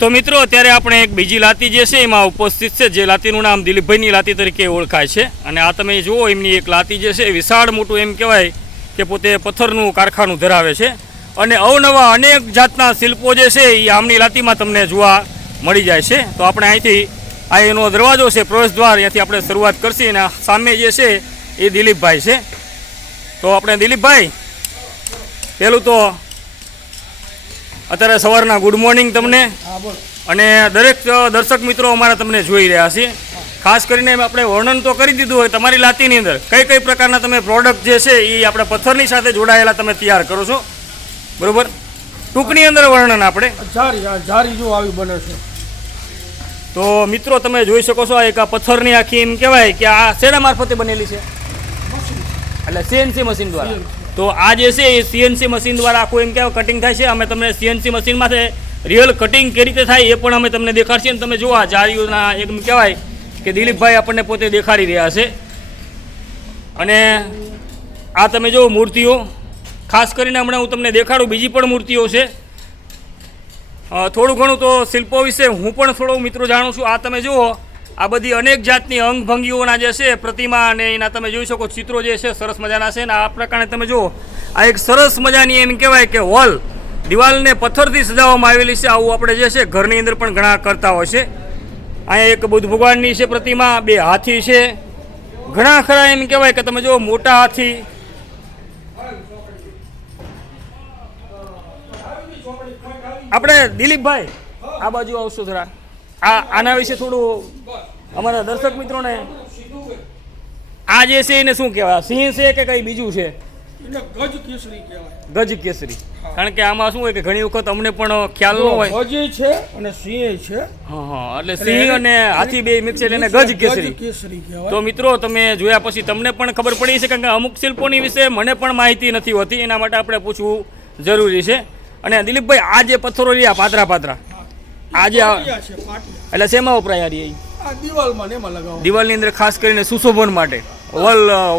તો મિત્રો અત્યારે આપણે એક બીજી લાતી જે છે એમાં ઉપસ્થિત છે, જે લાતીનું નામ દિલીપભાઈની લાતી તરીકે ઓળખાય છે. અને આ તમે જુઓ એમની એક લાતી જે છે વિશાળ મોટું એમ કહેવાય કે પોતે પથ્થરનું કારખાનું ધરાવે છે. અને અવનવા અનેક જાતના શિલ્પો જે છે એ આમની લાતીમાં તમને જોવા મળી જાય છે. તો આપણે અહીંથી આ એનો દરવાજો છે, પ્રવેશ દ્વાર, અહીંયાથી આપણે શરૂઆત કરશી. અને સામે જે છે એ દિલીપભાઈ છે. તો આપણે દિલીપભાઈ, પહેલું તો અત્યારે સવારના ગુડ મોર્નિંગ તમને. અને દરેક દર્શક મિત્રો અમારા તમને જોઈ રહ્યા છે. ખાસ કરીને આપણે વર્ણન તો કરી દીધું હોય તમારી લાતીની અંદર કઈ કઈ પ્રકારના તમે પ્રોડક્ટ જે છે એ આપણે પથ્થરની સાથે જોડાયેલા તમે તૈયાર કરો છો, બરોબર? ટૂંકની અંદર વર્ણન આપણે જારી જો આવી બને છે. તો મિત્રો તમે જોઈ શકો છો, એક આ પથ્થરની આખી એમ કહેવાય કે આ શેના મારફતે બનેલી છે, એટલે સીએનસી મશીન દ્વારા. તો આ જે છે એ સીએનસી મશીન દ્વારા આખું એમ કહેવાય કટિંગ થાય છે. અમે તમને સીએનસી મશીનમાંથી રિયલ કટિંગ કઈ રીતે થાય એ પણ અમે તમને દેખાડશીએ. અને તમે જુઓ આ જારીઓના એમ કહેવાય કે દિલીપભાઈ આપણને પોતે દેખાડી રહ્યા છે. અને આ તમે જુઓ મૂર્તિઓ, ખાસ કરીને હમણાં હું તમને દેખાડું બીજી પણ મૂર્તિઓ છે. થોડું ઘણું તો શિલ્પો વિશે હું પણ થોડું મિત્રો જાણું છું. આ તમે જુઓ આ બધી અનેક જાતની અંગભંગીઓના જે છે પ્રતિમા અને એના તમે જોઈ શકો ચિત્રો જે છે સરસ મજાના છે. અને આ પ્રકારે તમે જુઓ આ એક સરસ મજાની એમ કહેવાય કે વોલ, દિવાલને પથ્થરથી સજાવવામાં આવેલી છે. આવું આપણે જે છે ઘરની અંદર પણ ઘણા કરતા હોય છે. અહીંયા એક બુદ્ધ ભગવાનની છે પ્રતિમા, બે હાથી છે, ઘણા ખરા એમ કહેવાય કે તમે જુઓ મોટા હાથી. આપણે દિલીપભાઈ આ બાજુ આવશો જરા, આના વિશે થોડું અમારા દર્શક મિત્રોને. આ જે છે એને શું કહેવાય, સિંહ છે કે કઈ બીજું છે? ગજ કેસરી કહેવાય. ગજ કેસરી. કારણ કે આમાં શું હોય કે ઘણી વખત અમને પણ ખ્યાલ ન હોય. ગજ છે અને સિંહ છે. હા, એટલે સિંહ અને હાથી બે મિક્સ એટલે એને ગજ કેસરી કહેવાય. તો મિત્રો તમે જોયા પછી તમને પણ ખબર પડી છે, કારણ કે અમુક શિલ્પોની વિશે મને પણ માહિતી નથી હોતી, એના માટે આપણે પૂછવું જરૂરી છે. અને દિલીપભાઈ આ જે પથ્થરો રહ્યા પાતરા આ જે એટલે શેમાં વપરાય આ દિવાલમાં ને એમાં લગાવો. દિવાલની અંદર ખાસ કરીને સુશોભન માટે,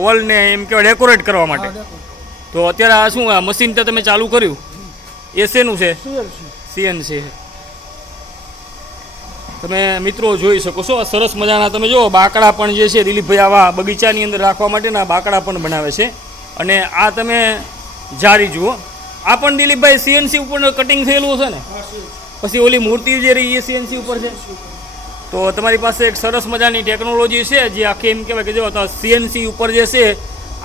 વોલને એમ કહેવાય ડેકોરેટ કરવા માટે. તો અત્યારે આ શું આ મશીન તો તમે ચાલુ કર્યું એ શેનું છે? સીએનસી. તમે મિત્રો જોઈ શકો છો સરસ મજાના તમે જુઓ બાકડા પણ જે છે દિલીપભાઈ આવા બગીચાની અંદર રાખવા માટેના બાકડા પણ બનાવે છે. અને આ તમે જારી જુઓ, આ પણ દિલીપભાઈ સીએનસી ઉપર કટિંગ થયેલું છે ને? પછી ઓલી મૂર્તિ જે રહી એ સીએનસી ઉપર છે. તો તમારી પાસે એક સરસ મજાની ટેકનોલોજી છે જે આખી એમ કહેવાય કે જો સીએનસી ઉપર જે છે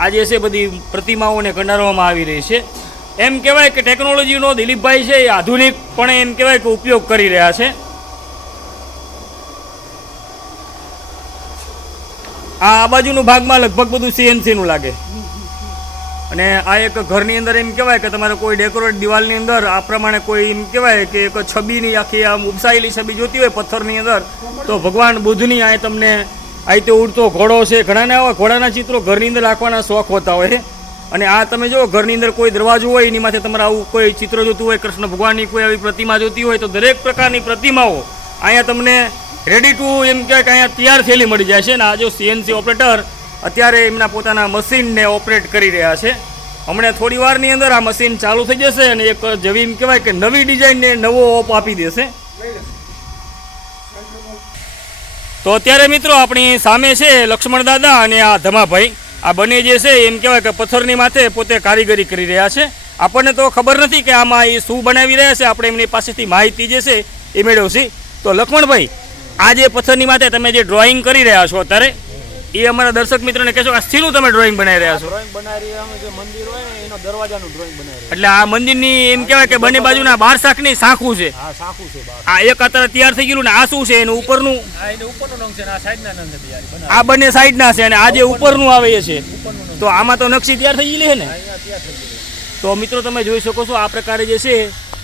આ જે છે બધી પ્રતિમાઓને કંડારવામાં આવી રહી છે. એમ કહેવાય કે ટેકનોલોજીનો દિલીપભાઈ છે એ આધુનિક પણ એમ કહેવાય કે ઉપયોગ કરી રહ્યા છે. આ બાજુનું ભાગમાં લગભગ બધું સીએનસીનું લાગે. અને આ એક ઘરની અંદર એમ કહેવાય કે તમારે કોઈ ડેકોરેટ દિવાલની અંદર આ પ્રમાણે કોઈ એમ કહેવાય કે એક છબીની આખી આમ ઉપસાયેલી છબી જોતી હોય પથ્થરની અંદર, તો ભગવાન બુદ્ધની આ તમને આ રીતે ઉડતો ઘોડો છે, ઘણાને આવા ઘોડાના ચિત્રો ઘરની અંદર રાખવાના શોખ હોતા હોય. અને આ તમે જો ઘરની અંદર કોઈ દરવાજો હોય એની માથે તમારે આવું કોઈ ચિત્ર જોતું હોય, કૃષ્ણ ભગવાનની કોઈ આવી પ્રતિમા જોતી હોય, તો દરેક પ્રકારની પ્રતિમાઓ અહીંયા તમને રેડી ટુ એમ કહેવાય કે અહીંયા તૈયાર થયેલી મળી જાય છે. અને આ જો સીએનસી ઓપરેટર અત્યારે એમના પોતાના મશીનને ઓપરેટ કરી રહ્યા છે. હમણાં થોડી વારની અંદર આ મશીન ચાલુ થઈ જશે અને એક જેવી એમ કહેવાય કે નવી ડિઝાઇનને નવો ઓપ આપી દેશે. તો અત્યારે મિત્રો આપણી સામે છે લક્ષ્મણ દાદા અને આ ધમાભાઈ. આ બંને જે છે એમ કહેવાય કે પથ્થરની માથે પોતે કારીગરી કરી રહ્યા છે. આપણને તો ખબર નથી કે આમાં એ શું બનાવી રહ્યા છે, આપણે એમની પાસેથી માહિતી જે છે એ મેળવશી. તો લક્ષ્મણભાઈ, આ જે પથ્થરની માથે તમે જે ડ્રોઈંગ કરી રહ્યા છો અત્યારે એ અમારા દર્શક મિત્રોને કહેશો આ શીનું તમે ડ્રોઈંગ બનાવી રહ્યા છો? ડ્રોઈંગ બનાવી રહ્યા જે મંદિર હોય ને એનો દરવાજાનું ડ્રોઈંગ બનાવી રહ્યા. એટલે આ મંદિરની એમ કહેવાય કે બંને બાજુના 12 શાખની સાંખું છે. હા, સાંખું છે. આ એક અત્યારે તૈયાર થઈ ગયું ને આ શું છે એનું ઉપરનું? આ એનો ઉપરનો રંગ છે ને આ સાઈડના રંગ છે તૈયારી. આ બંને સાઈડના છે અને આ જે ઉપરનું આવે એ છે. તો આમાં તો નકશી તૈયાર થઈ ગયેલી છે ને? અહીંયા તૈયાર થઈ ગઈ. તો મિત્રો તમે જોઈ શકો છો આ પ્રકારે જે છે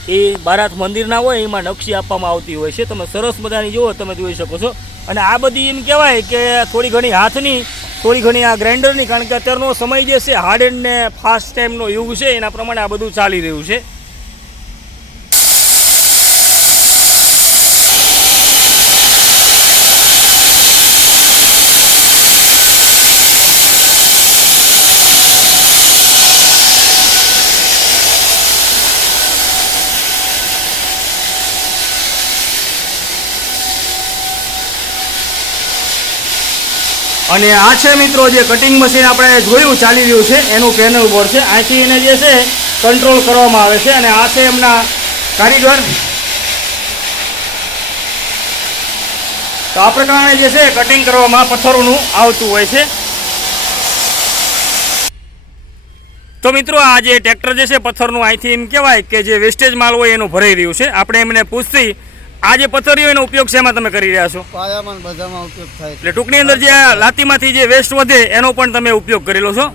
એ બારાત મંદિરના હોય એમાં નકશી આપવામાં આવતી હોય છે. તમે સરસ મજાની જુઓ, તમે જોઈ શકો છો. અને આ બધી એમ કહેવાય કે થોડી ઘણી હાથની, થોડી ઘણી આ ગ્રાઇન્ડરની, કારણ કે અત્યારનો સમય જે છે હાર્ડ એન્ડ ને ફાસ્ટ ટાઈમનો યુગ છે, એના પ્રમાણે આ બધું ચાલી રહ્યું છે. અને આ છે મિત્રો જે કટિંગ મશીન આપણે જોયું ચાલી રહ્યું છે એનું પેનલ બોર્ડ છે. અહીંથી એને જે છે કંટ્રોલ કરવામાં આવે છે. અને આ છે એમના કારીગર. તો આ પ્રકારે જે છે કટિંગ કરવામાં પથ્થરોનું આવતું હોય છે. તો મિત્રો આ જે ટ્રેક્ટર જે છે પથ્થરનું અહીંથી એમ કહેવાય કે જે વેસ્ટેજ માલ હોય એનું ભરાઈ રહ્યું છે. આપણે એમને પૂછતી આ જે પથ્થરીઓ એનો ઉપયોગ શેમાં તમે કરી રહ્યા છો? પાયામાં ને બધામાં ઉપયોગ થાય છે. એટલે ટૂંકની અંદર જે લાતીમાંથી જે વેસ્ટ વધે એનો પણ તમે ઉપયોગ કરેલો છો.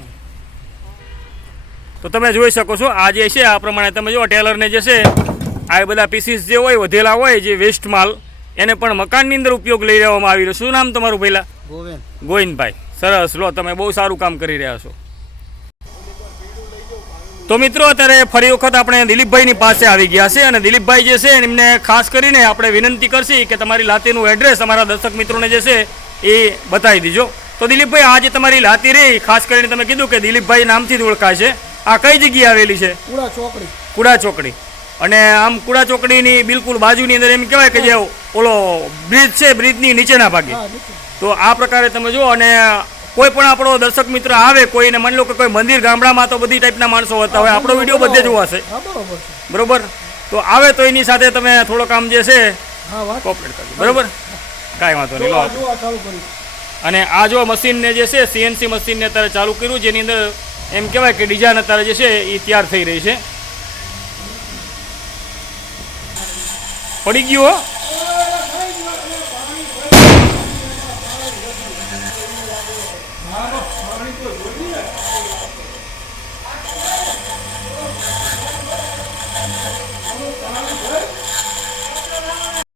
તો તમે જોઈ શકો છો આ જે છે આ પ્રમાણે તમે જો ટેલરને જે છે આ બધા પીસીસ જે હોય વધેલા હોય જે વેસ્ટ માલ એને પણ મકાનની અંદર ઉપયોગ લઈ લેવામાં આવી રહ્યો. શું નામ તમારું પહેલાં? ગોવિંદ. ગોવિંદભાઈ, સરસ. લો તમે બહુ સારું કામ કરી રહ્યા છો. તો મિત્રો અત્યારે ફરી વખત આપણે દિલીપભાઈની પાસે આવી ગયા છે. અને દિલીપભાઈ જે છે એમને ખાસ કરીને આપણે વિનંતી કરશી કે તમારી લાતીનું એડ્રેસ અમારા દર્શક મિત્રોને જે છે એ બતાવી દીજો. તો દિલીપભાઈ આ જે તમારી લાતી રહી ખાસ કરીને તમે કીધું કે દિલીપભાઈ નામથી જ ઓળખાય છે. આ કઈ જગ્યાએ આવેલી છે? કુડા ચોકડી. કુડા ચોકડી. અને આમ કુડા ચોકડીની બિલકુલ બાજુની અંદર એમ કહેવાય કે જે ઓલો બ્રિજ છે બ્રિજની નીચેના ભાગે. તો આ પ્રકારે તમે જુઓ. અને કોઈ પણ આપણો દર્શક મિત્ર આવે કોઈને માની લો કે કોઈ મંદિર ગામડામાં તો બધી ટાઈપના માણસો હોતા હોય આપણો વિડીયો બધે જોવાશે બરોબર. તો આવે તો એની સાથે તમે થોડો કામ જે છે કોપરેટ કરજો બરોબર. કાંઈ વાંધો નહીં. લો અને આ જો મશીનને જે છે સીએનસી મશીનને અત્યારે ચાલુ કર્યું જેની અંદર એમ કહેવાય કે ડિઝાઇન અત્યારે જે છે એ તૈયાર થઈ રહી છે. પડી ગયું હો.